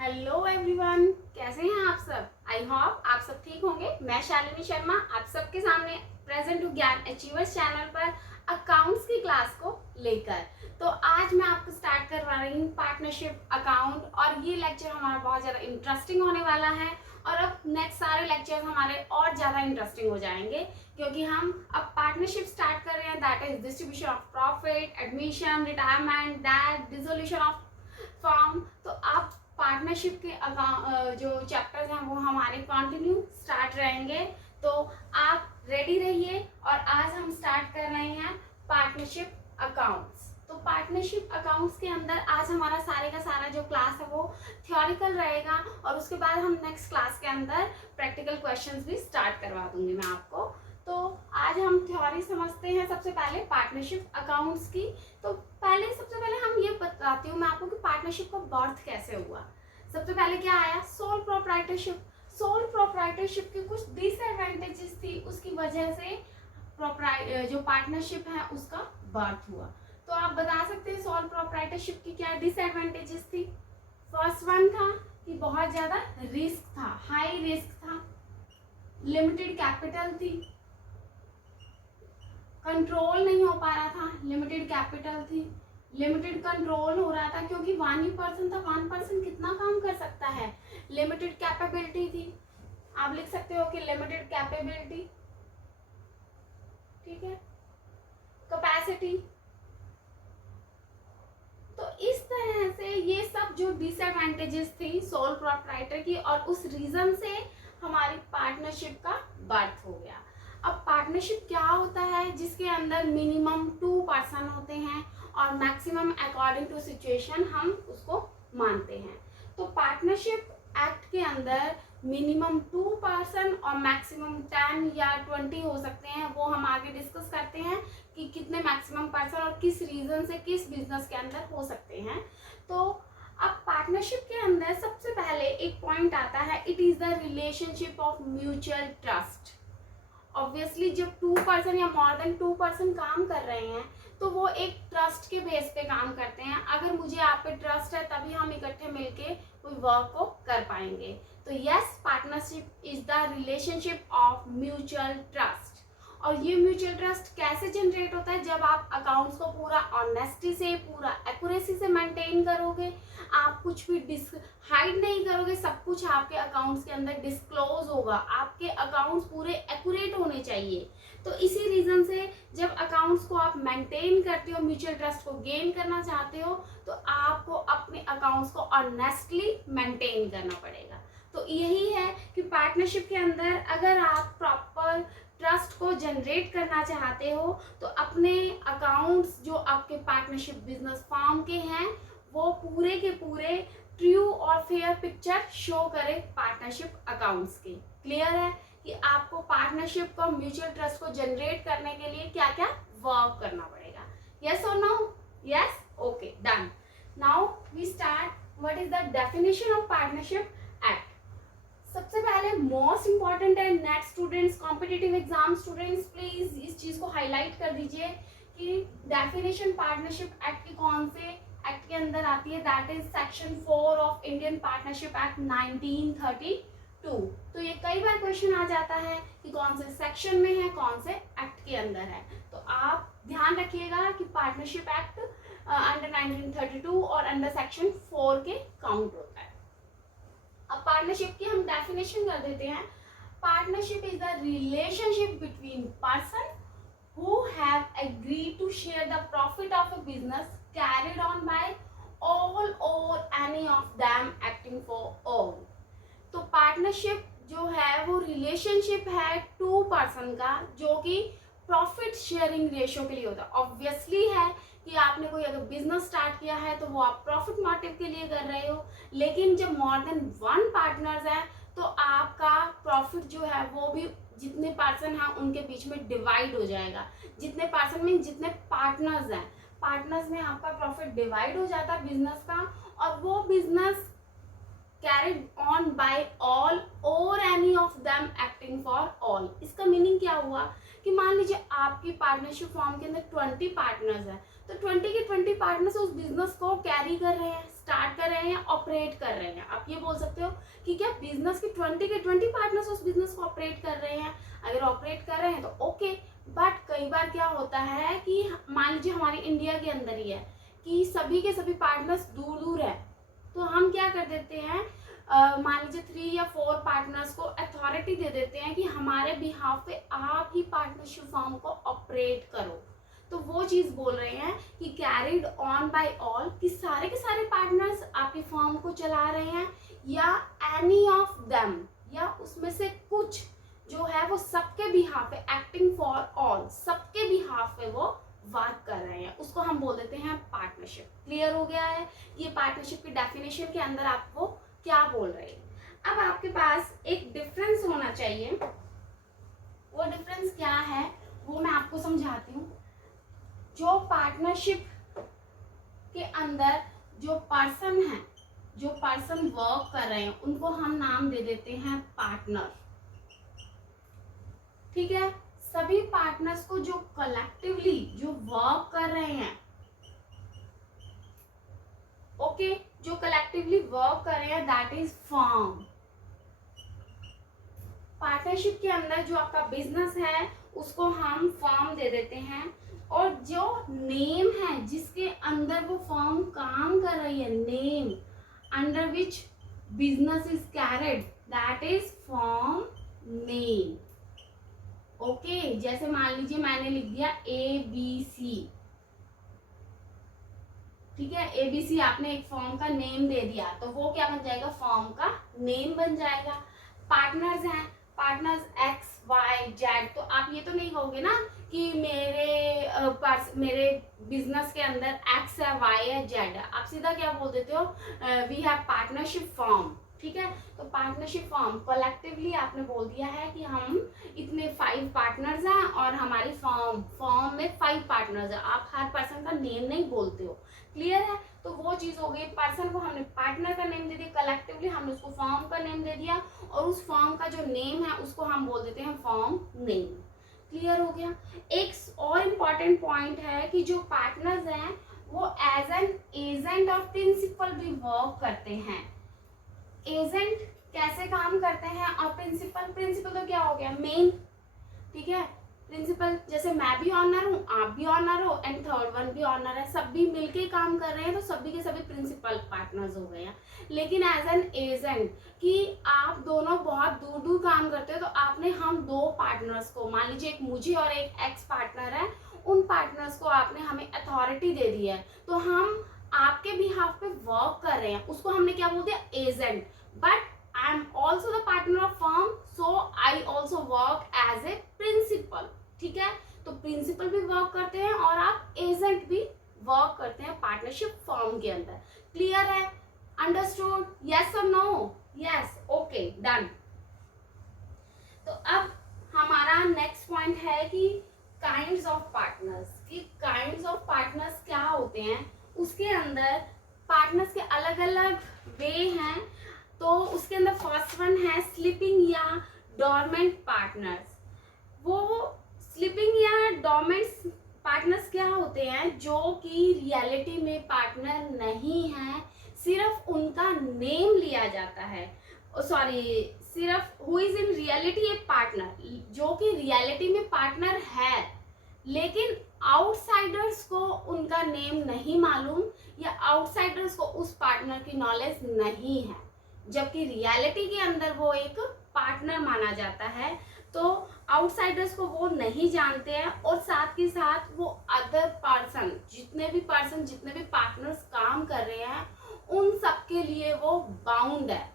Hello everyone, कैसे हैं आप सब। आई होप आप सब ठीक होंगे। मैं शालिनी शर्मा आप सबके सामने प्रेजेंट हूँ ज्ञान अचीवर्स चैनल पर अकाउंट्स की क्लास को लेकर। तो आज मैं आपको स्टार्ट करवा रही हूँ पार्टनरशिप अकाउंट, और ये लेक्चर हमारा बहुत ज़्यादा इंटरेस्टिंग होने वाला है। और अब नेक्स्ट सारे लेक्चर्स हमारे और ज़्यादा इंटरेस्टिंग हो जाएंगे, क्योंकि हम अब पार्टनरशिप स्टार्ट कर रहे हैं। That is distribution of profit, admission, retirement, that dissolution of form. तो आप पार्टनरशिप के जो चैप्टर्स हैं वो हमारे कंटिन्यू स्टार्ट रहेंगे। तो आप रेडी रहिए, और आज हम स्टार्ट कर रहे हैं पार्टनरशिप अकाउंट्स। तो पार्टनरशिप अकाउंट्स के अंदर आज हमारा सारे का सारा जो क्लास है वो थ्योरिकल रहेगा, और उसके बाद हम नेक्स्ट क्लास के अंदर प्रैक्टिकल क्वेश्चंस भी स्टार्ट करवा दूंगी मैं आपको। तो आज हम थ्योरी समझते हैं सबसे पहले पार्टनरशिप अकाउंट्स की। तो सबसे पहले हम ये बताती हूँ मैं आपको कि पार्टनरशिप का बर्थ कैसे हुआ। सबसे पहले क्या आया, सोल प्रोप्राइटरशिप। सोल प्रोप्राइटरशिप की कुछ डिसएडवांटेजेस थी, उसकी वजह से जो पार्टनरशिप है उसका बर्थ हुआ। तो आप बता सकते हैं सोल प्रोप्राइटरशिप की क्या डिसएडवांटेजेस थी। फर्स्ट वन था कि बहुत ज्यादा रिस्क था, हाई रिस्क था, लिमिटेड कैपिटल थी, कंट्रोल नहीं हो पा रहा था, लिमिटेड कैपिटल थी, लिमिटेड कंट्रोल हो रहा था, क्योंकि वन ही पर्सन था, वन पर्सन कितना काम कर सकता है। लिमिटेड कैपेबिलिटी थी, आप लिख सकते हो कि लिमिटेड कैपेबिलिटी, ठीक है, कैपेसिटी। तो इस तरह से ये सब जो डिसएडवांटेजेस थी सोल प्रोप्राइटर की, और उस रीजन से हमारी पार्टनरशिप का बर्थ हो गया। अब पार्टनरशिप क्या होता है, जिसके अंदर मिनिमम 2 पर्सन होते हैं और मैक्सिमम अकॉर्डिंग टू सिचुएशन हम उसको मानते हैं। तो पार्टनरशिप एक्ट के अंदर मिनिमम 2 पर्सन और मैक्सिमम 10 या 20 हो सकते हैं। वो हम आगे डिस्कस करते हैं कि कितने मैक्सिमम पर्सन और किस रीजन से किस बिजनेस के अंदर हो सकते हैं। तो अब पार्टनरशिप के अंदर सबसे पहले एक पॉइंट आता है, it is the relationship of mutual trust. Obviously जब 2 पर्सन या मोर देन 2 पर्सन काम कर रहे हैं तो वो एक ट्रस्ट के बेस पे काम करते हैं। अगर मुझे आप पे ट्रस्ट है तभी हम इकट्ठे मिलके कोई वर्क को कर पाएंगे। तो yes, partnership is the relationship of mutual trust. और ये म्यूचुअल ट्रस्ट कैसे जनरेट होता है, जब आप अकाउंट्स को पूरा ऑनेस्टी से, पूरा एक्यूरेसी से मेंटेन करोगे, आप कुछ भी हाइड नहीं करोगे, सब कुछ आपके अकाउंट्स के अंदर डिस्क्लोज होगा। आपके अकाउंट्स पूरे एक्यूरेट होने चाहिए। तो इसी रीजन से जब अकाउंट्स को आप मेंटेन करते हो, म्यूचुअल ट्रस्ट को गेन करना चाहते हो, तो आपको अपने अकाउंट्स को ऑनेस्टली मेंटेन करना पड़ेगा। तो यही है कि पार्टनरशिप के अंदर अगर आप प्रॉपर ट्रस्ट को जनरेट करना चाहते हो तो अपने अकाउंट्स जो आपके पार्टनरशिप बिजनेस फॉर्म के हैं वो पूरे के पूरे ट्रू और फेयर पिक्चर शो करे पार्टनरशिप अकाउंट्स के। क्लियर है कि आपको पार्टनरशिप को, म्यूचुअल ट्रस्ट को जनरेट करने के लिए क्या क्या वर्क करना पड़ेगा। यस और no? Yes, okay, done. Now we start. What is the definition of partnership act. सबसे पहले मोस्ट इंपॉर्टेंट है, NET students, competitive exam students, please इस चीज को हाईलाइट कर दीजिए कि डेफिनेशन पार्टनरशिप एक्ट की कौन से एक्ट के अंदर आती है। That is section 4 of Indian partnership act 1932। तो ये कई बार क्वेश्चन आ जाता है कि कौन से सेक्शन में है, कौन से एक्ट के अंदर है। तो आप ध्यान रखिएगा कि पार्टनरशिप एक्ट अंडर 1932 और अंडर सेक्शन 4 के काउंट होता है। अब पार्टनरशिप की हम डेफिनेशन कर देते हैं। Partnership is the relationship between person who have agreed to share the profit of a business carried on by all or any of them acting for all। तो पार्टनरशिप जो है वो रिलेशनशिप है 2 पर्सन का, जो कि प्रॉफिट शेयरिंग रेशियो के लिए होता है। ऑब्वियसली है कि आपने कोई अगर बिजनेस स्टार्ट किया है तो वो आप प्रॉफिट मोटिव के लिए कर रहे हो, लेकिन जब मोर देन 1 पार्टनर्स है तो आपका प्रॉफिट जो है वो भी जितने पर्सन हैं उनके बीच में डिवाइड हो जाएगा। जितने पर्सन में जितने पार्टनर्स हैं, पार्टनर्स में आपका प्रॉफिट डिवाइड हो जाता है बिजनेस का, और वो business carried on by all or any of them acting for all. इसका मीनिंग क्या हुआ कि मान लीजिए आपकी पार्टनरशिप फॉर्म के अंदर 20 पार्टनर्स हैं, तो 20 के 20 पार्टनर्स उस बिजनेस को कैरी कर रहे हैं, स्टार्ट कर रहे हैं या ऑपरेट कर रहे हैं। आप ये बोल सकते हो कि क्या बिजनेस के 20 पार्टनर्स उस बिजनेस को ऑपरेट कर रहे हैं। अगर ऑपरेट कर रहे हैं तो ओके, बट कई बार क्या होता है कि मान लीजिए हमारे इंडिया के अंदर ही है कि सभी के सभी पार्टनर्स दूर दूर है, तो हम क्या कर देते हैं, मान लीजिए 3 या 4 पार्टनर्स को अथॉरिटी दे देते हैं कि हमारे बिहाफ पे आप ही पार्टनरशिप फॉर्म को ऑपरेट करो। तो वो चीज बोल रहे हैं कि कैरिड ऑन बाय ऑल, कि सारे के सारे पार्टनर्स आपकी फॉर्म को चला रहे हैं, या एनी ऑफ देम, या उसमें से कुछ जो है वो सबके बिहाफ पे, एक्टिंग फॉर ऑल, सबके बिहाफ पे वो वर्क कर रहे हैं, उसको हम बोल देते हैं पार्टनरशिप। क्लियर हो गया है ये पार्टनरशिप की डेफिनेशन के अंदर आपको क्या बोल रहे हैं। अब आपके पास एक डिफरेंस होना चाहिए, वो डिफरेंस क्या है वो मैं आपको समझाती हूँ। जो पार्टनरशिप के अंदर जो पर्सन है, जो पर्सन वर्क कर रहे हैं, उनको हम नाम दे देते हैं पार्टनर। ठीक है, सभी पार्टनर्स को जो कलेक्टिवली जो वर्क कर रहे हैं, ओके, जो कलेक्टिवली वर्क कर रहे हैं, दैट इज फर्म। पार्टनरशिप के अंदर जो आपका बिजनेस है उसको हम फर्म दे देते हैं, और जो नेम है जिसके अंदर वो फर्म काम कर रही है, name under which business is carried, that is firm name. Okay, जैसे मान लीजिए मैंने लिख दिया ABC, ठीक है, ABC आपने एक फर्म का नेम दे दिया, तो वो क्या बन जाएगा, फर्म का नेम बन जाएगा। पार्टनर्स हैं, पार्टनर्स XYZ, तो आप ये तो नहीं कहोगे ना कि मेरे बिजनेस के अंदर X है, Y है, Z है, आप सीधा क्या बोल देते हो, वी हैव पार्टनरशिप फर्म। ठीक है, तो पार्टनरशिप फर्म कलेक्टिवली आपने बोल दिया है कि हम इतने 5 पार्टनर्स हैं और हमारी फर्म में 5 पार्टनर्स हैं, आप हर पर्सन का नेम नहीं बोलते हो। क्लियर है, तो वो चीज हो गई, पर्सन को हमने पार्टनर का नेम दे दिया, कलेक्टिवली हमने उसको फर्म का नेम दे दिया, और उस फर्म का जो नेम है उसको हम बोल देते हैं फर्म नेम। क्लियर हो गया। एक और इम्पॉर्टेंट पॉइंट है कि जो पार्टनर्स हैं वो as an agent of principal भी वर्क करते हैं। एजेंट कैसे काम करते हैं, और प्रिंसिपल तो क्या हो गया, मेन। ठीक है, प्रिंसिपल जैसे मैं भी ऑनर हूँ, आप भी ऑनर हो, एंड थर्ड वन भी ऑनर है, सब भी मिलके काम कर रहे हैं, तो सभी के सभी प्रिंसिपल पार्टनर्स हो गए हैं। लेकिन एज एन एजेंट कि आप दोनों बहुत दूर दूर काम करते हो, तो आपने हम 2 पार्टनर्स को, मान लीजिए एक मुझे और एक एक्स पार्टनर है, उन पार्टनर्स को आपने हमें अथॉरिटी दे दी है, तो हम आपके बिहाफ पे वर्क कर रहे हैं, उसको हमने क्या बोल दिया, agent. But I am also the partner of firm, so I also work as a principal. ठीक है, तो प्रिंसिपल भी वर्क करते हैं और आप एजेंट भी वर्क करते हैं पार्टनरशिप फर्म के अंदर। क्लियर है, अंडरस्टूड, यस और नो, यस, ओके, डन। तो अब हमारा नेक्स्ट पॉइंट है कि काइंड्स ऑफ पार्टनर्स, कि काइंड्स ऑफ पार्टनर्स क्या होते हैं। उसके अंदर पार्टनर्स के अलग अलग वे हैं, तो उसके अंदर फर्स्ट वन है स्लीपिंग या डॉर्मेंट पार्टनर्स। वो स्लीपिंग या डॉर्मेंट पार्टनर्स क्या होते हैं, जो कि रियलिटी में पार्टनर नहीं है, सिर्फ उनका नेम लिया जाता है, सॉरी, सिर्फ who is in reality A partner, जो कि रियलिटी में पार्टनर है, लेकिन आउटसाइडर्स को उनका नेम नहीं मालूम, या आउटसाइडर्स को उस पार्टनर की नॉलेज नहीं है, जबकि रियलिटी के अंदर वो एक पार्टनर माना जाता है। तो आउटसाइडर्स को वो नहीं जानते हैं, और साथ ही साथ वो अदर पर्सन, जितने भी पार्टनर्स काम कर रहे हैं, उन सब के लिए वो बाउंड है।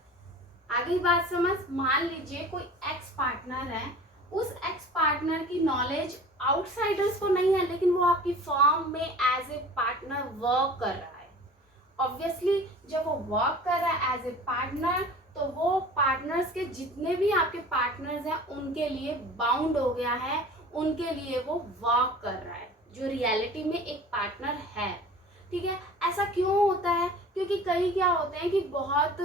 आगे बात समझ, मान लीजिए कोई एक्स पार्टनर है, उस एक्स पार्टनर की नॉलेज आउटसाइडर्स को नहीं है, लेकिन वो आपकी फर्म में एज ए पार्टनर वर्क कर रहा है। ऑब्वियसली जब वो वर्क कर रहा है एज ए पार्टनर, तो वो पार्टनर्स के जितने भी आपके पार्टनर्स हैं उनके लिए बाउंड हो गया है, उनके लिए वो वर्क कर रहा है, जो रियलिटी में एक पार्टनर है। ठीक है, ऐसा क्यों होता है, क्योंकि कई क्या होते हैं कि बहुत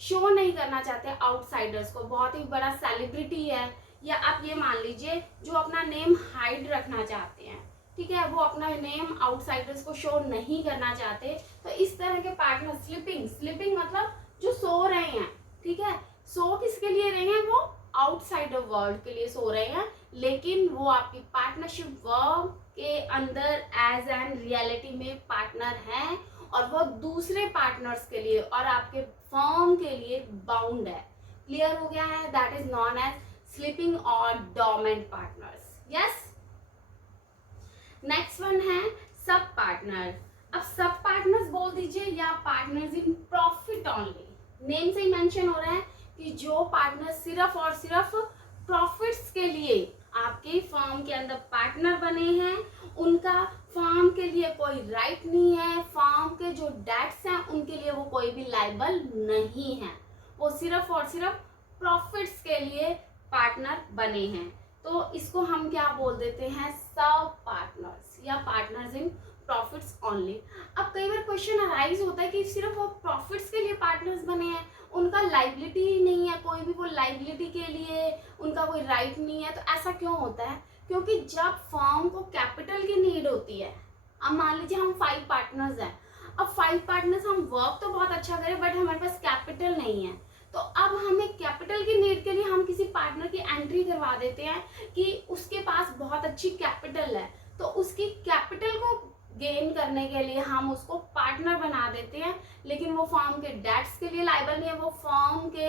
शो नहीं करना चाहते आउटसाइडर्स को, बहुत ही बड़ा सेलिब्रिटी है या आप ये मान लीजिए जो अपना नेम हाइड रखना चाहते हैं, ठीक है, वो अपना नेम आउटसाइडर्स को शो नहीं करना चाहते, तो इस तरह के पार्टनर स्लीपिंग मतलब जो सो रहे हैं, ठीक है, सो किसके लिए रहे हैं, वो आउटसाइडर वर्ल्ड के लिए सो रहे हैं, लेकिन वो आपकी पार्टनरशिप वर्ब के अंदर एज एन रियलिटी में पार्टनर हैं और वो दूसरे पार्टनर्स के लिए और आपके फर्म के लिए बाउंड है। क्लियर हो गया है? That is known as sleeping or dormant partners. Yes, next one है सब पार्टनर। अब सब पार्टनर्स बोल दीजिए या partners in profit only. Name से ही मेंशन हो रहा है कि जो पार्टनर सिर्फ और सिर्फ प्रॉफिट्स के लिए आपके फर्म के अंदर पार्टनर बने हैं, उनका फर्म के लिए कोई राइट नहीं है, फर्म के जो डेट्स हैं उनके लिए वो कोई भी लाइबल नहीं है, वो सिर्फ और सिर्फ प्रॉफिट्स के लिए पार्टनर बने हैं। तो इसको हम क्या बोल देते हैं, सब पार्टनर्स या पार्टनर्स इन प्रॉफिट्स ओनली। अब कई बार क्वेश्चन अराइज होता है कि सिर्फ वो प्रॉफिट्स के लिए पार्टनर्स बने हैं, उनका लाइबिलिटी ही नहीं है, कोई भी वो लाइबिलिटी के लिए उनका कोई राइट नहीं है, तो ऐसा क्यों होता है? क्योंकि जब फर्म को कैपिटल की नीड होती है, अब मान लीजिए हम 5 पार्टनर्स हैं, अब 5 पार्टनर्स हम वर्क तो बहुत अच्छा करें बट हमारे पास कैपिटल नहीं है, तो अब हमें कैपिटल की नीड के लिए हम किसी पार्टनर की एंट्री करवा देते हैं कि उसके पास बहुत अच्छी कैपिटल है, तो उसकी कैपिटल को गेन करने के लिए हम उसको पार्टनर बना देते हैं, लेकिन वो फर्म के डेट्स के लिए लायबल नहीं है, वो फर्म के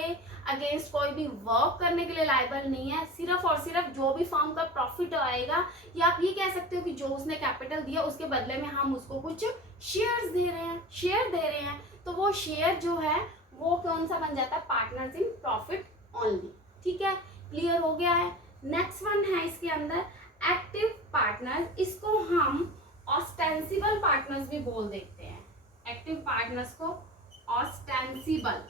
अगेंस्ट कोई भी वर्क करने के लिए लायबल नहीं है, सिर्फ और सिर्फ जो भी फर्म का प्रॉफिट आएगा, या आप ये कह सकते हो कि जो उसने कैपिटल दिया उसके बदले में हम उसको कुछ शेयर दे रहे हैं, तो वो शेयर जो है वो कौन सा बन जाता है, पार्टनर्स इन प्रॉफिट ओनली। ठीक है, क्लियर हो गया है। नेक्स्ट वन है इसके अंदर एक्टिव पार्टनर्स, इसको हम ऑस्टेंसिबल पार्टनर्स भी बोल देते हैं, एक्टिव पार्टनर्स को ऑस्टेंसिबल।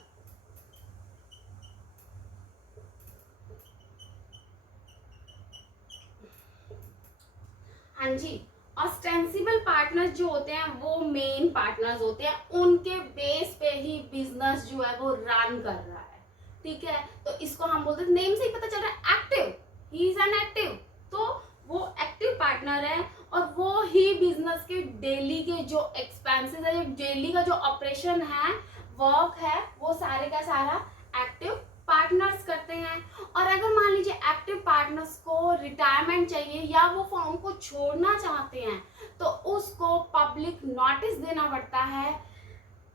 हाँ जी, ऑस्टेंसिबल पार्टनर्स जो होते हैं वो मेन पार्टनर्स होते हैं, उनके बेस पे ही बिजनेस जो है वो रन कर रहा है। ठीक है, तो इसको हम बोलते हैं, नेम से ही पता चल रहा है active, he is an active, तो वो एक्टिव पार्टनर है और वो ही बिजनेस के डेली के जो एक्सपेंसेस है, जो डेली का जो ऑपरेशन है, वर्क है, वो सारे का सारा एक्टिव पार्टनर्स करते हैं। और अगर मान लीजिए एक्टिव पार्टनर्स को रिटायरमेंट चाहिए या वो फर्म को छोड़ना चाहते हैं, तो उसको पब्लिक नोटिस देना पड़ता है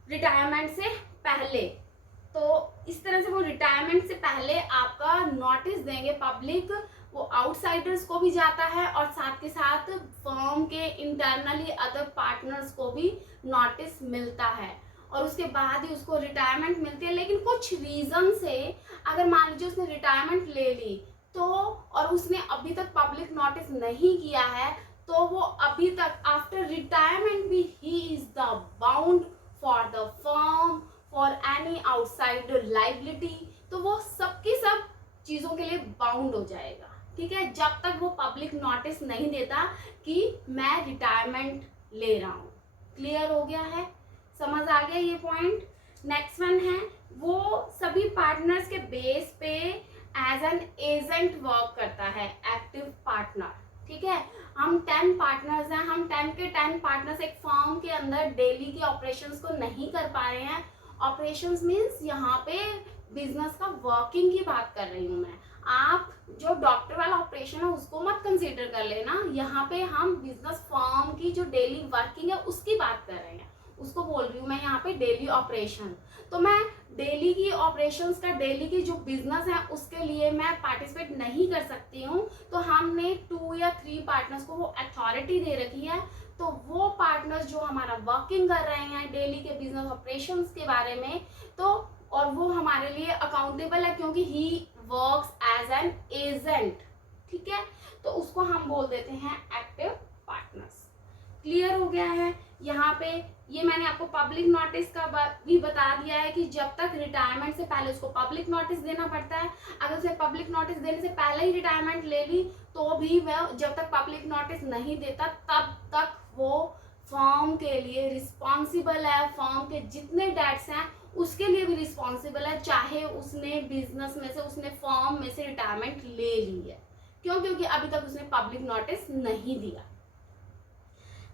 रिटायरमेंट से पहले। तो इस तरह से वो रिटायरमेंट से पहले आपका नोटिस देंगे पब्लिक, वो आउटसाइडर्स को भी जाता है और साथ के साथ फर्म के इंटरनली अदर पार्टनर्स को भी नोटिस मिलता है और उसके बाद ही उसको रिटायरमेंट मिलती है। लेकिन कुछ रीजन से अगर मान लीजिए उसने रिटायरमेंट ले ली तो और उसने अभी तक पब्लिक नोटिस नहीं किया है, तो वो अभी तक आफ्टर रिटायरमेंट भी he is the bound for the firm for any outsider liability, तो वो सबकी सब चीज़ों के लिए बाउंड हो जाएगा। ठीक है, जब तक वो पब्लिक नोटिस नहीं देता कि मैं रिटायरमेंट ले रहा हूँ। क्लियर हो गया है, समझ आ गया ये पॉइंट। नेक्स्ट वन है वो सभी पार्टनर्स के बेस पे एज एन एजेंट वर्क करता है, एक्टिव पार्टनर। ठीक है, हम 10 पार्टनर्स हैं, हम 10 के 10 पार्टनर्स एक फर्म के अंदर डेली के ऑपरेशंस को नहीं कर पा रहे हैं। ऑपरेशंस मीन्स यहाँ पे बिजनेस का वर्किंग की बात कर रही हूँ मैं, आप जो डॉक्टर वाला ऑपरेशन है उसको मत कंसीडर कर लेना, यहाँ पे हम बिजनेस फर्म की जो डेली वर्किंग है उसकी बात कर रहे हैं, उसको बोल रही हूँ मैं यहाँ पे डेली ऑपरेशन। तो मैं डेली की ऑपरेशंस का डेली की जो बिजनेस है उसके लिए मैं पार्टिसिपेट नहीं कर सकती हूँ, तो हमने 2 या 3 पार्टनर्स को वो अथॉरिटी दे रखी है, तो वो पार्टनर्स जो हमारा वर्किंग कर रहे हैं डेली के बिजनेस ऑपरेशंस के बारे में, तो और वो हमारे लिए अकाउंटेबल है क्योंकि he works as an agent. ठीक है, तो उसको हम बोल देते हैं एक्टिव पार्टनर्स। क्लियर हो गया है। यहाँ पे ये मैंने आपको पब्लिक नोटिस का भी बता दिया है कि जब तक रिटायरमेंट से पहले उसको पब्लिक नोटिस देना पड़ता है, अगर उसे पब्लिक नोटिस देने से पहले ही रिटायरमेंट ले ली तो भी वह जब तक पब्लिक नोटिस नहीं देता तब तक वो फर्म के लिए रिस्पॉन्सिबल है, फर्म के जितने डेट्स हैं उसके लिए भी रिस्पॉन्सिबल है, चाहे उसने बिजनेस में से, उसने फर्म में से रिटायरमेंट ले ली है। क्यों? क्योंकि अभी तक उसने पब्लिक नोटिस नहीं दिया।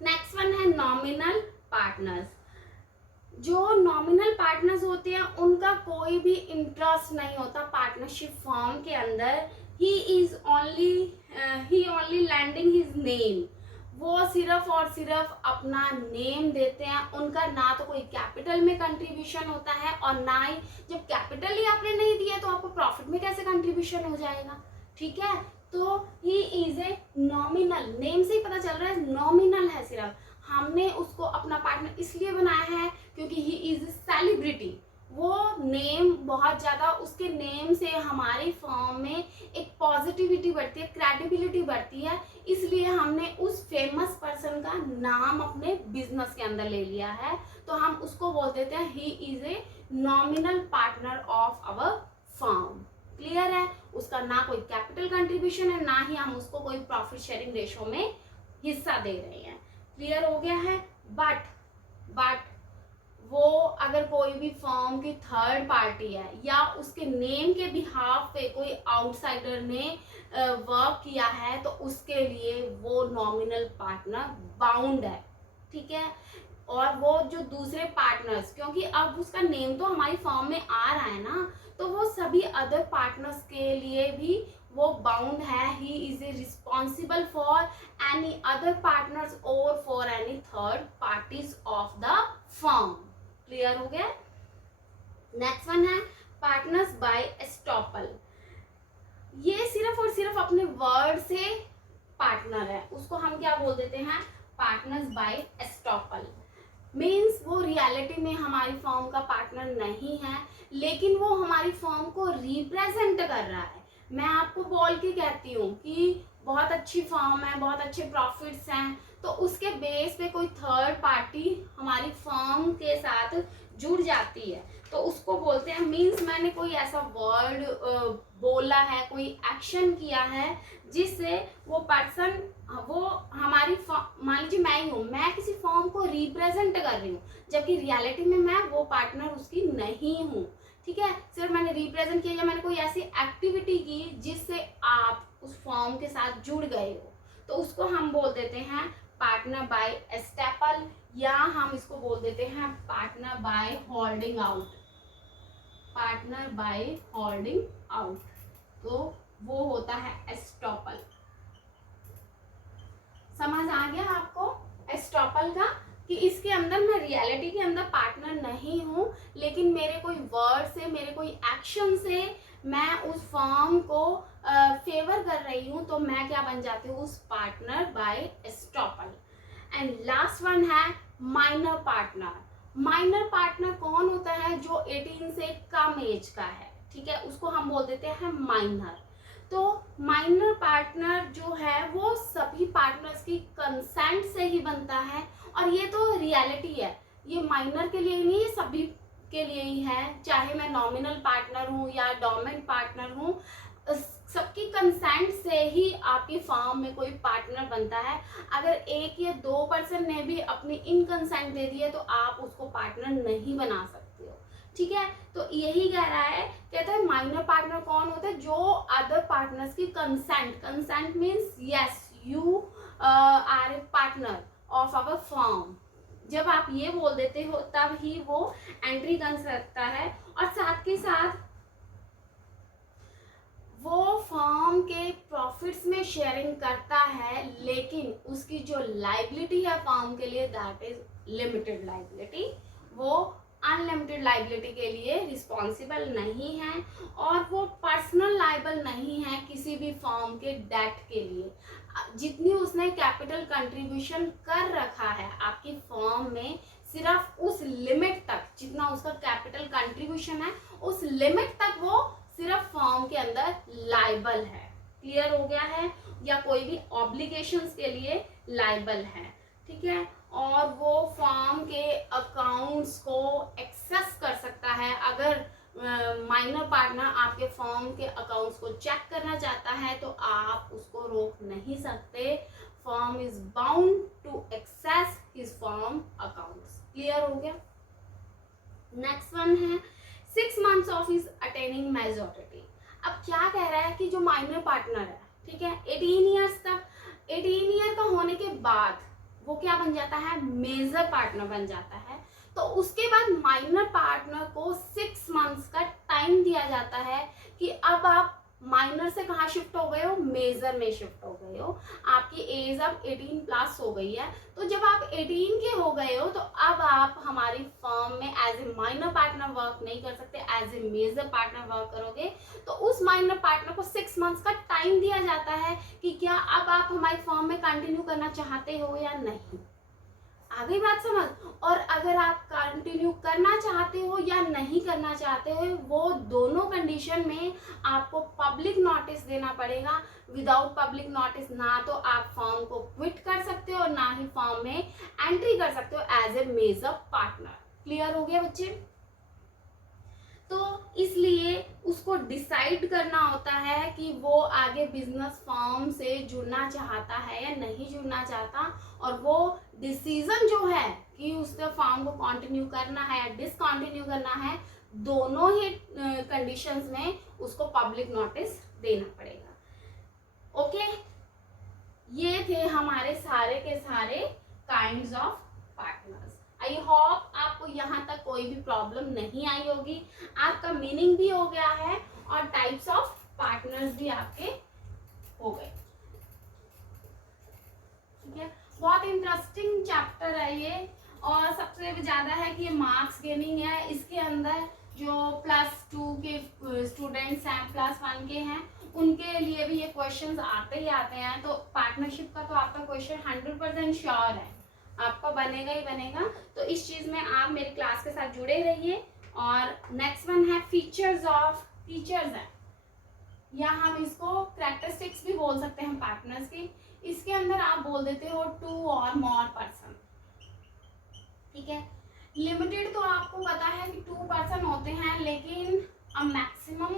नेक्स्ट वन है नॉमिनल पार्टनर्स। जो नॉमिनल पार्टनर्स होते हैं उनका कोई भी इंटरेस्ट नहीं होता पार्टनरशिप फॉर्म के अंदर। ही ओनली लैंडिंग हिज नेम। वो सिर्फ और सिर्फ अपना नेम देते हैं। उनका ना तो कोई कैपिटल में कंट्रीब्यूशन होता है, और ना ही, जब कैपिटल ही आपने नहीं दिया तो आपको प्रॉफिट में कैसे कंट्रीब्यूशन हो जाएगा? ठीक है, तो ही इज ए नॉमिनल, नेम से ही पता चल रहा है नॉमिनल है सिर्फ। हमने उसको अपना पार्टनर इसलिए बनाया है क्योंकि ही इज सेलिब्रिटी। वो नेम बहुत ज़्यादा, उसके नेम से हमारी फर्म में एक पॉजिटिविटी बढ़ती है, क्रेडिबिलिटी बढ़ती है, इसलिए हमने उस फेमस पर्सन का नाम अपने बिजनेस के अंदर ले लिया है। तो हम उसको बोल देते हैं he is a nominal partner of our firm. Clear है? उसका ना कोई कैपिटल कंट्रीब्यूशन है, ना ही हम उसको कोई प्रॉफिट शेयरिंग रेशो में हिस्सा दे रहे हैं। क्लियर हो गया है? बट वो अगर कोई भी फर्म की थर्ड पार्टी है या उसके नेम के बिहाफ पे कोई आउटसाइडर ने वर्क किया है तो उसके लिए वो नॉमिनल पार्टनर बाउंड है। ठीक है, और वो जो दूसरे पार्टनर्स, क्योंकि अब उसका नेम तो हमारी फर्म में आ रहा है ना, तो वो सभी अदर पार्टनर्स के लिए भी वो बाउंड है। He is a responsible for any other partners or for any third parties of the firm. Clear हो गया? नेक्स्ट वन है पार्टनर्स बाय एस्टॉपल। ये सिर्फ और सिर्फ अपने वर्ड से पार्टनर है, उसको हम क्या बोल देते हैं? Partners by estoppel. मीन्स वो रियलिटी में हमारी फर्म का पार्टनर नहीं है, लेकिन वो हमारी फर्म को रिप्रेजेंट कर रहा है। मैं आपको बोल के कहती हूँ कि बहुत अच्छी फर्म है, बहुत अच्छे प्रॉफिट्स हैं, तो उसके बेस पे कोई थर्ड पार्टी हमारी फर्म के साथ जुड़ जाती है तो उसको बोलते हैं, मीन्स मैंने कोई ऐसा वर्ड बोला है, कोई एक्शन किया है जिससे वो पर्सन, वो हमारी, मान लीजिए मैं ही हूँ, मैं किसी फर्म को रिप्रेजेंट कर रही हूँ, जबकि रियलिटी में मैं वो पार्टनर उसकी नहीं हूँ। ठीक है, सिर्फ मैंने रिप्रेजेंट किया या मैंने कोई ऐसी एक्टिविटी की जिससे आप उस फर्म के साथ जुड़ गए हो, तो उसको हम बोल देते हैं पार्टनर बाय एस्टेपल, या हम इसको बोल देते हैं partner by holding out. Partner by holding out, तो वो होता है एस्टॉपल। समझ आ गया आपको एस्टॉपल का, कि इसके अंदर मैं रियलिटी के अंदर पार्टनर नहीं हूँ, लेकिन मेरे कोई वर्ड से, मेरे कोई एक्शन से मैं उस फर्म को फेवर कर रही हूँ, तो मैं क्या बन जाती हूँ? उस partner by estoppel. And last one है माइनर पार्टनर। माइनर पार्टनर कौन होता है? जो 18 से कम एज का है। ठीक है, उसको हम बोल देते हैं माइनर। तो माइनर पार्टनर जो है वो सभी पार्टनर्स की कंसेंट से ही बनता है, और ये तो रियलिटी है, ये माइनर के लिए ही नहीं, ये सभी के लिए ही है। चाहे मैं नॉमिनल पार्टनर हूँ या डोमिनेंट पार्टनर हूँ, सबकी कंसेंट से ही आपकी फर्म में कोई पार्टनर बनता है। अगर एक या दो पर्सन ने भी अपनी इनकंसेंट दे दी है तो आप उसको पार्टनर नहीं बना सकते हो। ठीक है, तो यही कह रहा है, कहता है माइनर पार्टनर कौन होता है? जो अदर पार्टनर्स की consent means yes you are a partner of our firm. जब आप ये बोल देते हो तब ही वो एंट्री कर सकता है, और साथ के साथ वो फर्म के प्रॉफिट्स में शेयरिंग करता है, लेकिन उसकी जो लाइबिलिटी है फर्म के लिए, दैट इज लिमिटेड लाइबिलिटी। वो अनलिमिटेड लाइबिलिटी के लिए रिस्पॉन्सिबल नहीं है, और वो पर्सनल लाइबल नहीं है किसी भी फर्म के डेट के लिए। जितनी उसने कैपिटल कंट्रीब्यूशन कर रखा है आपकी फर्म में, सिर्फ उस लिमिट तक, जितना उसका कैपिटल कंट्रीब्यूशन है उस लिमिट तक वो सिर्फ फर्म के अंदर लाइबल है। क्लियर हो गया है? या कोई भी ऑब्लिगेशंस के लिए लाइबल है। ठीक है, और वो फर्म के अकाउंट्स को एक्सेस कर सकता है। अगर माइनर पार्टनर आपके फर्म के अकाउंट्स को चेक करना चाहता है तो आप उसको रोक नहीं सकते। Firm is bound to access his firm accounts. Clear हो गया? नेक्स्ट वन है 6 months of is attaining majority. अब क्या कह रहा है कि जो माइनर पार्टनर है, ठीक है, 18 ईयर्स तक, 18 ईयर का होने के बाद वो क्या बन जाता है, मेजर पार्टनर बन जाता है। तो उसके बाद माइनर पार्टनर को 6 months का टाइम दिया जाता है कि अब आप माइनर से कहाँ शिफ्ट हो गए हो, मेजर में शिफ्ट हो गए हो, आपकी एज अब 18 प्लस हो गई है। तो जब आप 18 के हो गए हो तो अब आप हमारी फर्म में as a minor partner work नहीं कर सकते, as a major partner work करोगे। तो उस माइनर पार्टनर को 6 months का टाइम दिया जाता है कि क्या अब आप हमारी फर्म में कंटिन्यू करना चाहते हो या नहीं। आ गई बात समझ। और अगर आप कंटिन्यू करना चाहते हो या नहीं करना चाहते हो, वो दोनों कंडीशन में आपको पब्लिक नोटिस देना पड़ेगा। विदाउट पब्लिक नोटिस ना तो आप फर्म को क्विट कर सकते हो, ना ही फर्म में एंट्री कर सकते हो as a major partner. Clear हो गया बच्चे? तो इसलिए उसको डिसाइड करना होता है कि वो आगे बिजनेस फर्म से जुड़ना चाहता है या नहीं जुड़ना चाहता, और वो डिसीजन जो है कि उसके फर्म को कंटिन्यू करना है या डिसकंटिन्यू करना है, दोनों ही कंडीशंस में उसको पब्लिक नोटिस देना पड़ेगा। ओके, ये थे हमारे सारे के सारे kinds of partners. I hope आपको यहाँ तक कोई भी प्रॉब्लम नहीं आई होगी, आपका मीनिंग भी हो गया है और टाइप्स ऑफ पार्टनर्स भी आपके हो गए। ठीक है, बहुत इंटरेस्टिंग चैप्टर है ये, और सबसे ज्यादा है कि ये मार्क्स गेनिंग है। इसके अंदर जो +2 के स्टूडेंट्स हैं, +1 के हैं, उनके लिए भी ये क्वेश्चंस आते ही आते हैं। तो पार्टनरशिप का तो आपका क्वेश्चन 100% श्योर है, आपका बनेगा ही बनेगा। तो इस चीज में आप मेरी क्लास के साथ जुड़े रहिए। और नेक्स्ट वन है फीचर्स ऑफ, फीचर्स है या हम इसको कैरेक्टरिस्टिक्स भी बोल सकते हैं पार्टनर्स की। इसके अंदर आप बोल देते हो 2 or more पर्सन। ठीक है, लिमिटेड तो आपको पता है कि 2 पर्सन होते हैं, लेकिन अब मैक्सिमम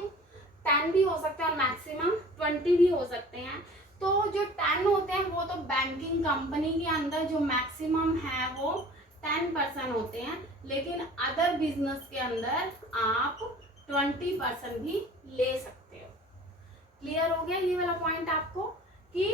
10 भी हो सकते हैं और मैक्सिमम 20 भी हो सकते हैं। तो जो 10 होते हैं वो तो बैंकिंग कंपनी के अंदर जो मैक्सिमम है वो 10 पर्सन होते हैं, लेकिन अदर बिजनेस के अंदर आप 20 पर्सन भी ले सकते हो। क्लियर हो गया ये वाला पॉइंट आपको कि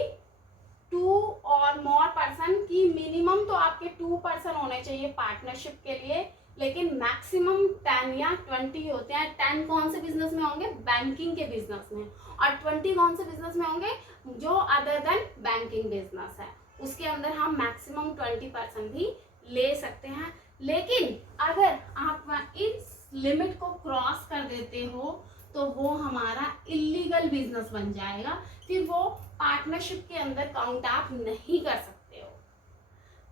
2 और मोर पर्सन की मिनिमम तो आपके 2 पर्सन होने चाहिए पार्टनरशिप के लिए, लेकिन मैक्सिमम 10 या 20 होते हैं। 10 कौन से बिजनेस में होंगे, बैंकिंग के बिजनेस में, और 20 कौन से बिजनेस में होंगे, जो अदर देन बैंकिंग बिजनेस है, उसके अंदर हम मैक्सिमम 20 पर्सन भी ले सकते हैं। लेकिन अगर आप इस लिमिट को क्रॉस कर देते हो तो वो हमारा इलीगल बिजनेस बन जाएगा, फिर वो पार्टनरशिप के अंदर काउंट आप नहीं कर सकते हो।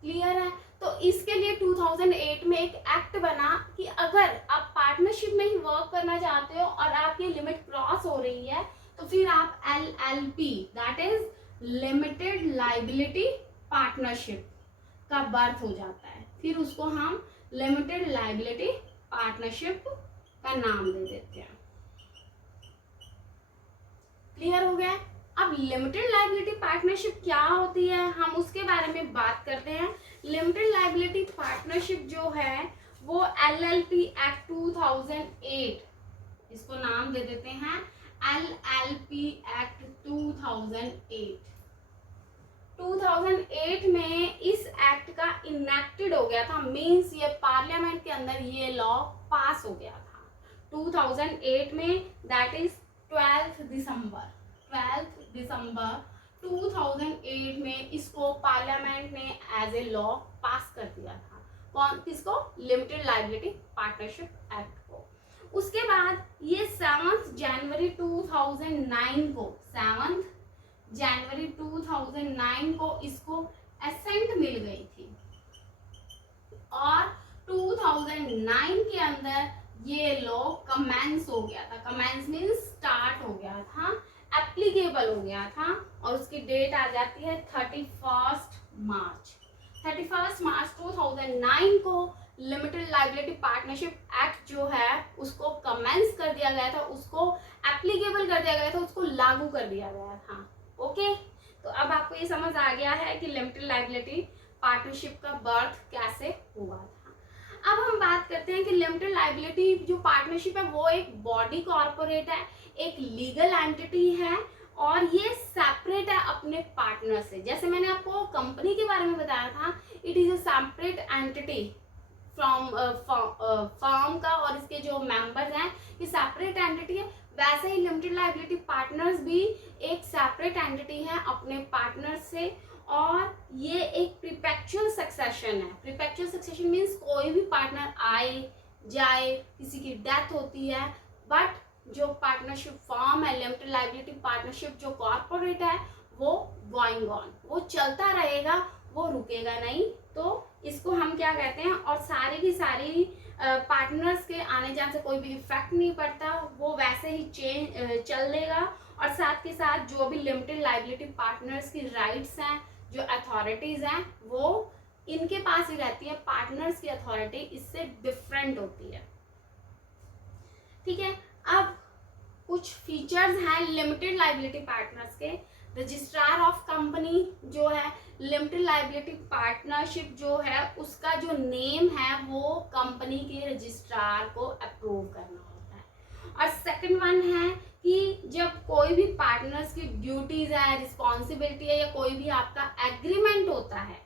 क्लियर है? तो इसके लिए 2008 में एक एक्ट बना कि अगर आप पार्टनरशिप में ही वर्क करना चाहते हो और आपकी लिमिट क्रॉस हो रही है, तो फिर आप LLP, that is limited liability partnership का बर्थ हो जाता है। फिर उसको हम लिमिटेड लाइबिलिटी पार्टनरशिप का नाम दे देते हैं। क्लियर हो गया? अब लिमिटेड लाइबिलिटी पार्टनरशिप क्या होती है, हम उसके बारे में बात करते हैं। लिमिटेड लाइबिलिटी पार्टनरशिप जो है वो LLP एक्ट 2008, इसको नाम दे देते हैं LLP एक्ट 2008। 2008 में इस एक्ट का इनेक्टेड हो गया था, मींस ये पार्लियामेंट के अंदर ये लॉ पास हो गया था 2008 में, दैट इज 12 दिसंबर 2008 में इसको पार्लियामेंट ने एज ए लॉ पास कर दिया था। कौन, किसको? लिमिटेड लाइबिलिटी पार्टनरशिप एक्ट को। उसके बाद ये 7 जनवरी 2009 को, 7 जनवरी 2009 को इसको असेंट मिल गई थी, और 2009 के अंदर ये लॉ कमेंस हो गया था। कमेंस मीन्स स्टार्ट हो गया था, एप्लीकेबल हो गया था, और उसकी डेट आ जाती है 31 मार्च 2009 को लिमिटेड लाइबिलिटी पार्टनरशिप एक्ट जो है उसको कमेंस कर दिया गया था, उसको एप्लीकेबल कर दिया गया था, उसको लागू कर दिया गया था। ओके, तो अब आपको ये समझ आ गया है कि लिमिटेड लाइबिलिटी पार्टनरशिप का बर्थ कैसे हुआ था। अब हम बात करते हैं कि लिमिटेड लायबिलिटी जो पार्टनरशिप है वो एक बॉडी कॉर्पोरेट है, एक लीगल एंटिटी है और ये सेपरेट है अपने पार्टनर से। जैसे मैंने आपको कंपनी के बारे में बताया था, it is a separate entity from firm का और इसके जो मेंबर्स हैं ये सेपरेट एंटिटी है। वैसे ही लिमिटेड लायबिलिटी पार्टनर्स भी एक सेपरेट एंटिटी है अपने पार्टनर से और ये एक प्रीपेक्चुअल सक्सेशन है। प्रीपेक्चुअल सक्सेशन मीन्स कोई भी पार्टनर आए जाए, किसी की डेथ होती है, बट जो पार्टनरशिप फॉर्म है लिमिटेड लायबिलिटी पार्टनरशिप जो कॉर्पोरेट है वो गोइंग ऑन, वो चलता रहेगा, वो रुकेगा नहीं। तो इसको हम क्या कहते हैं, और सारी की सारी पार्टनर्स के आने जाने से कोई भी इफेक्ट नहीं पड़ता, वो वैसे ही चल देगा। और साथ के साथ जो भी लिमिटेड लायबिलिटी पार्टनर्स की राइट्स हैं, जो अथॉरिटीज हैं, वो इनके पास ही रहती है। पार्टनर्स की अथॉरिटी इससे डिफरेंट होती है। ठीक है, अब कुछ फीचर्स हैं लिमिटेड लायबिलिटी पार्टनर्स के। रजिस्ट्रार ऑफ कंपनी जो है लिमिटेड लायबिलिटी पार्टनरशिप जो है उसका जो नेम है वो कंपनी के रजिस्ट्रार को अप्रूव करना होता है। और सेकंड वन है कि जब कोई भी पार्टनर्स की ड्यूटीज है, रिस्पॉन्सिबिलिटी है या कोई भी आपका एग्रीमेंट होता है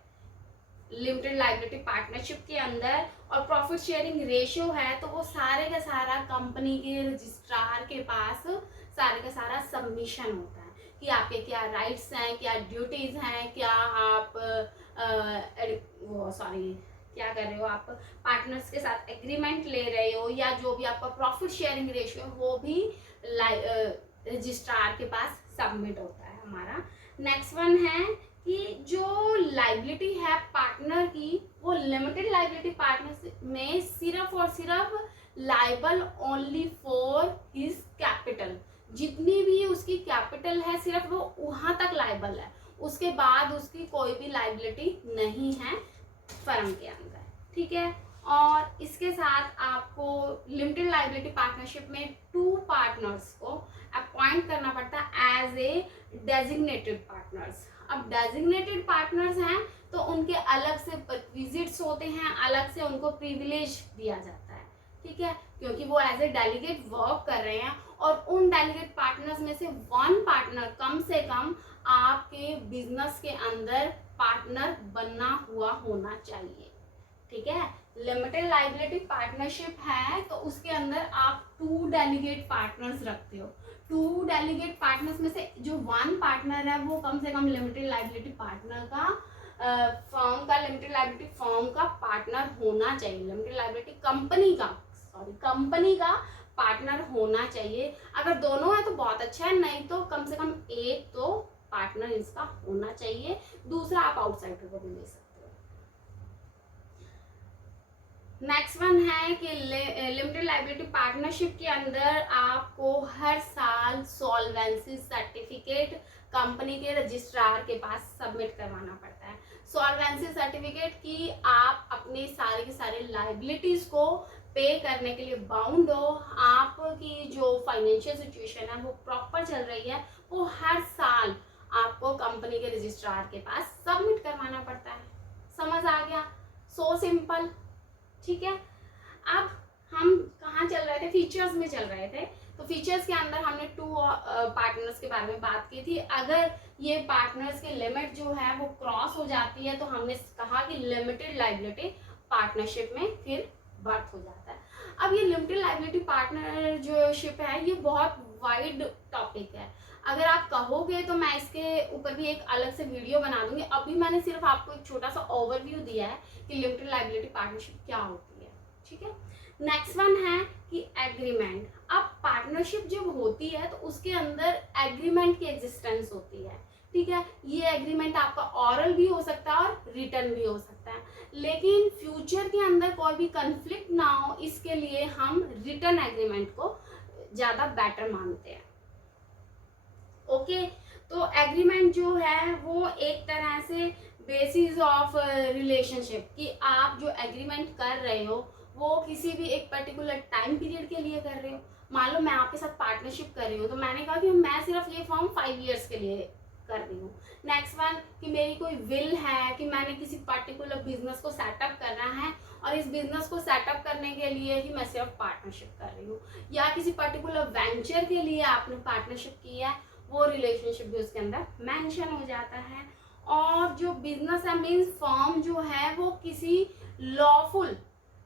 लिमिटेड लायबिलिटी पार्टनरशिप के अंदर और प्रॉफिट शेयरिंग रेशियो है, तो वो सारे का सारा कंपनी के रजिस्ट्रार के पास सारे का सारा सबमिशन होता है कि आपके क्या राइट्स हैं, क्या ड्यूटीज हैं, क्या आप क्या कर रहे हो, आप पार्टनर्स के साथ एग्रीमेंट ले रहे हो या जो भी आपका प्रॉफिट शेयरिंग रेशियो वो भी रजिस्ट्रार के पास सबमिट होता है हमारा। नेक्स्ट वन है कि जो लायबिलिटी है पार्टनर की वो लिमिटेड लायबिलिटी पार्टनर में सिर्फ और सिर्फ liable only for his capital, जितनी भी उसकी कैपिटल है सिर्फ वो वहां तक लायबल है, उसके बाद उसकी कोई भी लायबिलिटी नहीं है फर्म के अंदर। ठीक है, और इसके साथ आपको लिमिटेड लायबिलिटी पार्टनरशिप में 2 पार्टनर्स को अपॉइंट करना पड़ता है एज ए डेजिग्नेटेड पार्टनर्स। अब डेजिग्नेटेड पार्टनर्स हैं तो उनके अलग से परक्विजिट्स होते हैं, अलग से उनको प्रिविलेज दिया जाता है। ठीक है, क्योंकि वो एज ए डेलीगेट वर्क कर रहे हैं और उन डेलीगेट पार्टनर्स में से 1 पार्टनर कम से कम आपके बिजनेस के अंदर पार्टनर बना हुआ होना चाहिए। ठीक है, लिमिटेड लायबिलिटी पार्टनरशिप है तो उसके अंदर आप 2 डेलीगेट पार्टनर्स रखते हो। 2 डेलीगेट पार्टनर्स में से जो 1 पार्टनर है वो कम से कम लिमिटेड लायबिलिटी पार्टनर का फर्म का लिमिटेड लायबिलिटी फर्म का पार्टनर होना चाहिए, लिमिटेड लायबिलिटी कंपनी का पार्टनर होना चाहिए। अगर दोनों है तो बहुत अच्छा है, नहीं तो कम से कम एक तो पार्टनर इसका होना चाहिए, दूसरा आप आउटसाइडर को भी ले सकते हो। नेक्स्ट वन है कि लिमिटेड लायबिलिटी पार्टनरशिप के अंदर आपको हर साल सॉल्वेंसी सर्टिफिकेट कंपनी के रजिस्ट्रार के पास सबमिट करवाना पड़ता है। सॉल्वेंसी सर्टिफिकेट की आप अपनी सारे की सारी लायबिलिटीज को पे करने के लिए बाउंड हो, आपकी जो फाइनेंशियल सिचुएशन है वो प्रॉपर चल रही है, वो हर साल आपको कंपनी के रजिस्ट्रार के पास सबमिट करवाना पड़ता है। समझ आ गया? So simple. ठीक है, अब हम कहाँ चल रहे थे? फीचर्स में चल रहे थे। तो फीचर्स के अंदर हमने 2 पार्टनर्स के बारे में बात की थी। अगर ये पार्टनर्स की लिमिट जो है वो क्रॉस हो जाती है तो हमने कहा कि लिमिटेड लायबिलिटी पार्टनरशिप में फिर बर्थ हो जाता है। अब ये लिमिटेड लायबिलिटी पार्टनर जो शिप है ये बहुत वाइड टॉपिक है। अगर आप कहोगे तो मैं इसके ऊपर भी एक अलग से वीडियो बना दूंगी। अभी मैंने सिर्फ आपको एक छोटा सा ओवरव्यू दिया है कि लिमिटेड लायबिलिटी पार्टनरशिप क्या होती है। ठीक है, नेक्स्ट वन है कि एग्रीमेंट। अब पार्टनरशिप जब होती है तो उसके अंदर एग्रीमेंट की एग्जिस्टेंस होती है। ठीक है, ये एग्रीमेंट आपका ऑरल भी हो सकता है और रिटर्न भी हो सकता है, लेकिन फ्यूचर के अंदर कोई भी कंफ्लिक्ट ना हो इसके लिए हम रिटर्न एग्रीमेंट को ज़्यादा बेटर मानते हैं। ओके, तो एग्रीमेंट जो है वो एक तरह से बेसिस ऑफ रिलेशनशिप कि आप जो एग्रीमेंट कर रहे हो वो किसी भी एक पर्टिकुलर टाइम पीरियड के लिए कर रहे हो। मान लो मैं आपके साथ पार्टनरशिप कर रही हूँ तो मैंने कहा कि मैं सिर्फ ये फॉर्म 5 ईयर्स के लिए कर रही हूँ। नेक्स्ट वन कि मेरी कोई विल है कि मैंने किसी पर्टिकुलर बिजनेस को सेटअप करना है और इस बिजनेस को सेटअप करने के लिए ही मैं सिर्फ पार्टनरशिप कर रही हूँ, या किसी पर्टिकुलर वेंचर के लिए आपने पार्टनरशिप की है, वो रिलेशनशिप भी उसके अंदर मेंशन हो जाता है। और जो बिजनेस है मीन्स फर्म जो है वो किसी लॉफुल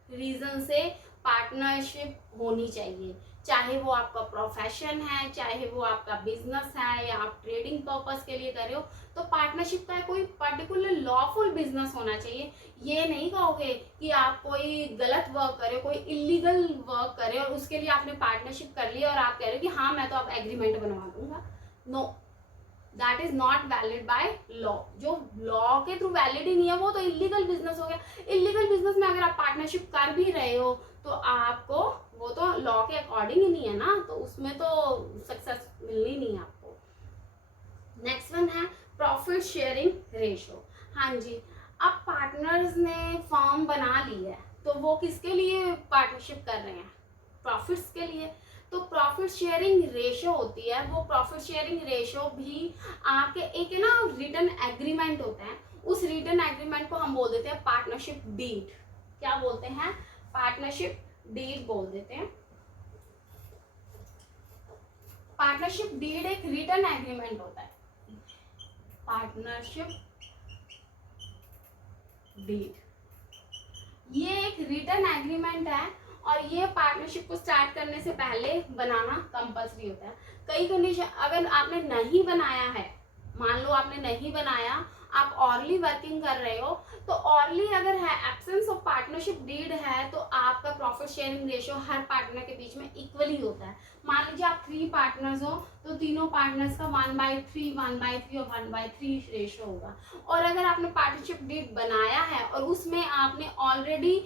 रीजन से पार्टनरशिप होनी चाहिए, चाहे वो आपका प्रोफेशन है, चाहे वो आपका बिजनेस है, या आप ट्रेडिंग पर्पस के लिए कर रहे हो, तो पार्टनरशिप का कोई पर्टिकुलर लॉफुल बिजनेस होना चाहिए। ये नहीं कहोगे कि आप कोई गलत वर्क करे, कोई इलीगल वर्क करे और उसके लिए आपने पार्टनरशिप कर लिया और आप कह रहे हो कि हाँ मैं तो अब एग्रीमेंट बनवा दूंगा। No, that is not valid by law. जो लॉ के थ्रू वैलिड ही नहीं है वो तो इलीगल बिजनेस हो गया। इलीगल बिजनेस में अगर आप पार्टनरशिप कर भी रहे हो तो आपको वो तो लॉ के अकॉर्डिंग ही नहीं है ना, तो उसमें तो सक्सेस मिलनी नहीं है आपको। नेक्स्ट वन है प्रॉफिट शेयरिंग रेशो। हाँ जी, अब पार्टनर्स ने फर्म बना ली है तो वो किसके लिए पार्टनरशिप कर रहे हैं? प्रॉफिट्स के लिए। तो प्रॉफिट शेयरिंग रेशो होती है, वो प्रॉफिट शेयरिंग रेशो भी आपके एक ना रिटन एग्रीमेंट होता है, उस रिटन एग्रीमेंट को हम बोल देते हैं पार्टनरशिप डीड। क्या बोलते हैं? पार्टनरशिप डीड बोल देते हैं। पार्टनरशिप डीड एक रिटन एग्रीमेंट होता है, पार्टनरशिप डीड ये एक रिटन एग्रीमेंट है और ये पार्टनरशिप को स्टार्ट करने से पहले बनाना कंपल्सरी होता है। कई कंडीशन अगर आपने नहीं बनाया है, मान लो आपने नहीं बनाया, आप ऑरली वर्किंग कर रहे हो, तो ऑरली अगर है एब्सेंस ऑफ पार्टनरशिप डीड है तो आपका प्रॉफिट शेयरिंग रेशियो हर पार्टनर के बीच में इक्वली होता है। मान लीजिए आप 3 पार्टनर्स हो तो तीनों पार्टनर्स का 1/3 1/3 और 1/3 रेशियो होगा। और अगर आपने पार्टनरशिप डीड बनाया है और उसमें आपने ऑलरेडी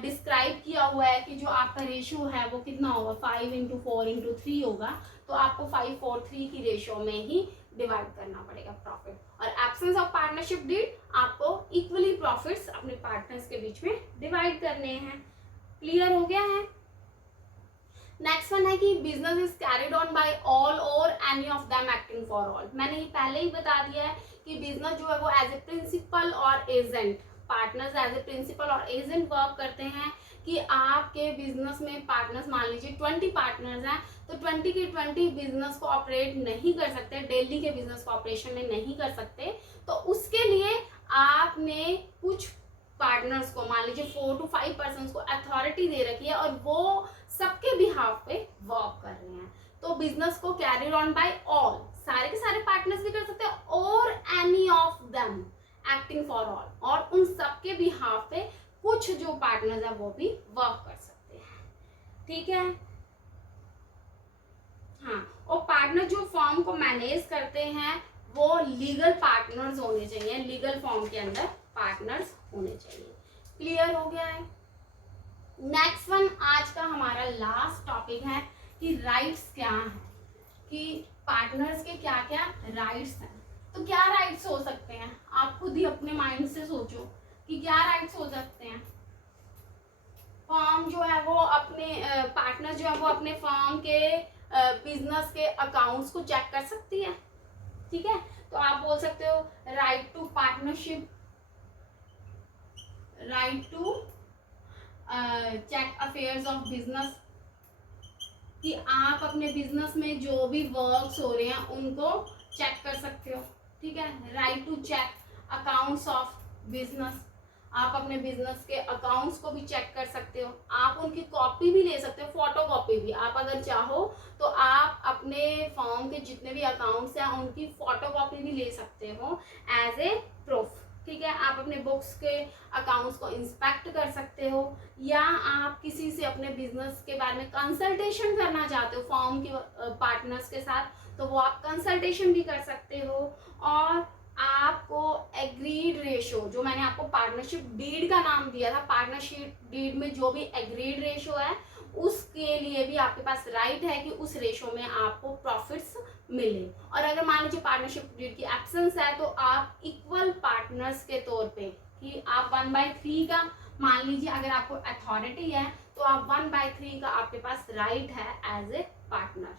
डिस्क्राइब किया हुआ है कि जो आपका रेशियो है वो कितना होगा, 5/4/3 होगा, तो आपको 5/4/3 की रेशियो में ही डिवाइड करना पड़ेगा प्रॉफिट। और एब्सेंस ऑफ पार्टनरशिप डीड आपको इक्वली प्रॉफिट्स अपने पार्टनर्स के बीच में डिवाइड करने हैं। क्लियर हो गया है? नेक्स्ट वन है कि business is carried on by all or any of them acting for all. मैंने ये पहले ही बता दिया है कि बिजनेस जो है वो एज ए प्रिंसिपल और agent, partners as a principal और एजेंट वर्क करते हैं कि आपके बिजनेस में पार्टनर्स मान लीजिए 20 पार्टनर्स हैं तो 20 के 20 बिजनेस को ऑपरेट नहीं कर सकते, डेली के बिजनेस को ऑपरेशन में नहीं कर सकते, तो उसके लिए आपने कुछ पार्टनर्स को मान लीजिए 4 to 5 पर्सन को अथॉरिटी दे रखी है और वो सबके बिहाफ पे वर्क कर रहे हैं। तो बिजनेस को कैरी ऑन बाय ऑल, सारे के सारे पार्टनर्स भी कर सकते हैं, और any of them acting for all, और उन सबके बिहाफ पे कुछ जो पार्टनर्स है वो भी वर्क कर सकते हैं। ठीक है? हाँ, और पार्टनर जो फॉर्म को मैनेज करते हैं वो लीगल पार्टनर्स होने चाहिए, लीगल फॉर्म के अंदर पार्टनर्स होने चाहिए। क्लियर हो गया है? नेक्स्ट वन आज का हमारा लास्ट टॉपिक है कि राइट्स क्या हैं, कि पार्टनर्स के क्या क्या राइट्स हैं। तो क्या राइट्स हो सकते हैं, आप खुद ही अपने माइंड से सोचो कि क्या राइट्स हो सकते हैं। फर्म जो है वो अपने पार्टनर जो है वो अपने फर्म के बिजनेस के अकाउंट्स को चेक कर सकती है। ठीक है? तो आप बोल सकते हो right to partnership, right to check affairs of business, कि आप अपने बिजनेस में जो भी वर्क्स हो रहे हैं उनको चेक कर सकते हो। ठीक है? Right to check accounts of business, आप अपने बिजनेस के अकाउंट्स को भी चेक कर सकते हो, आप उनकी कॉपी भी ले सकते हो, फोटो कॉपी भी। आप अगर चाहो तो आप अपने फर्म के जितने भी अकाउंट्स हैं उनकी फोटो कॉपी भी ले सकते हो एज ए प्रूफ। ठीक है? आप अपने बुक्स के अकाउंट्स को इंस्पेक्ट कर सकते हो, या आप किसी से अपने बिजनेस के बारे में कंसल्टेशन करना चाहते हो फर्म के पार्टनर्स के साथ, तो वो आप कंसल्टेशन भी कर सकते हो। और आपको एग्रीड रेशो, जो मैंने आपको पार्टनरशिप डीड का नाम दिया था, पार्टनरशिप डीड में जो भी एग्रीड रेशो है उसके लिए भी आपके पास राइट है कि उस रेशो में आपको प्रॉफिट्स मिले। और अगर मान लीजिए पार्टनरशिप डीड की एब्सेंस है तो आप इक्वल पार्टनर्स के तौर पे, कि आप 1/3 का मान लीजिए अगर आपको अथॉरिटी है तो आप 1/3 का आपके पास राइट है एज ए पार्टनर।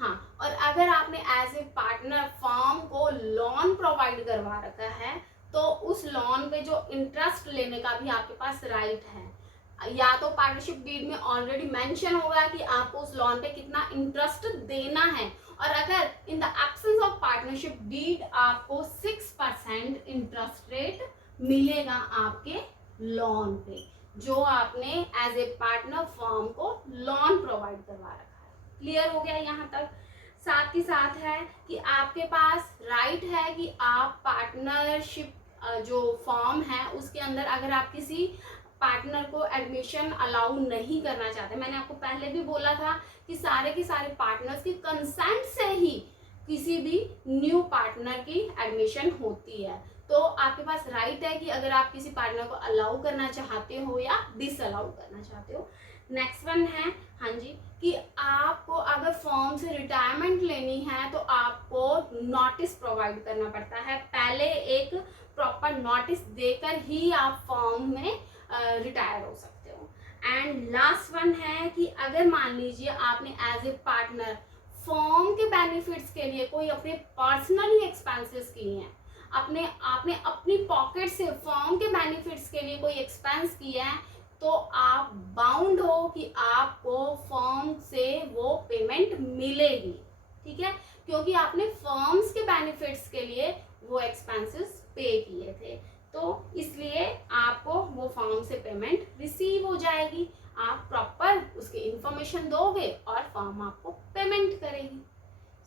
हाँ, और अगर आपने एज ए पार्टनर फर्म को लोन प्रोवाइड करवा रखा है तो उस लोन पे जो इंटरेस्ट लेने का भी आपके पास राइट है। या तो पार्टनरशिप डीड में ऑलरेडी मेंशन होगा कि आपको उस लोन पे कितना इंटरेस्ट देना है, और अगर in the absence of partnership deed आपको 6% इंटरेस्ट रेट मिलेगा आपके लोन पे, जो आपने एज ए पार्टनर फर्म को लोन प्रोवाइड करवा रखा है। क्लियर हो गया यहाँ तक? साथ ही साथ है कि आपके पास राइट है कि आप पार्टनरशिप जो फॉर्म है उसके अंदर अगर आप किसी पार्टनर को एडमिशन अलाउ नहीं करना चाहते, मैंने आपको पहले भी बोला था कि सारे के सारे पार्टनर्स की कंसेंट से ही किसी भी न्यू पार्टनर की एडमिशन होती है। तो आपके पास राइट है कि अगर आप किसी पार्टनर को अलाउ करना चाहते हो या डिसअलाउ करना चाहते हो। नेक्स्ट वन है, हाँ जी, कि आपको अगर फर्म से रिटायरमेंट लेनी है तो आपको नोटिस प्रोवाइड करना पड़ता है। पहले एक प्रॉपर नोटिस देकर ही आप फर्म में रिटायर हो सकते हो। एंड लास्ट वन है कि अगर मान लीजिए आपने एज ए पार्टनर फर्म के बेनिफिट्स के लिए कोई अपने पर्सनली एक्सपेंसेस किए हैं, आपने अपनी पॉकेट से फर्म के बेनिफिट्स के लिए कोई एक्सपेंस किया है, तो आप बाउंड हो कि आपको फर्म से वो पेमेंट मिलेगी। ठीक है, क्योंकि आपने फर्म्स के बेनिफिट्स के लिए वो एक्सपेंसेस पे किए थे, तो इसलिए आपको वो फर्म से पेमेंट रिसीव हो जाएगी। आप प्रॉपर उसके इंफॉर्मेशन दोगे और फर्म आपको पेमेंट करेगी।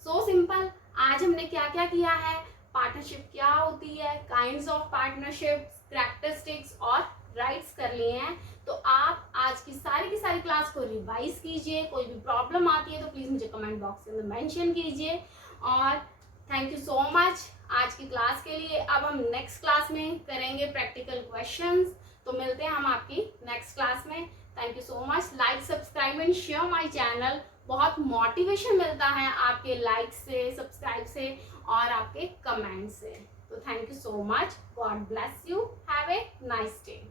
So simple. आज हमने क्या क्या किया है, पार्टनरशिप क्या होती है, काइंड्स ऑफ पार्टनरशिप, कैरेक्टरिस्टिक्स और राइट्स कर लिए हैं। तो आप आज की सारी क्लास को रिवाइज कीजिए। कोई भी प्रॉब्लम आती है तो प्लीज मुझे कमेंट बॉक्स के अंदर मेंशन कीजिए। और थैंक यू सो मच आज की क्लास के लिए। अब हम नेक्स्ट क्लास में करेंगे प्रैक्टिकल क्वेश्चंस, तो मिलते हैं हम आपकी नेक्स्ट क्लास में। Thank you so much. Like, subscribe and share my channel. बहुत मोटिवेशन मिलता है आपके लाइक से, सब्सक्राइब से और आपके कमेंट से। तो thank you so much. God bless you. Have a nice day.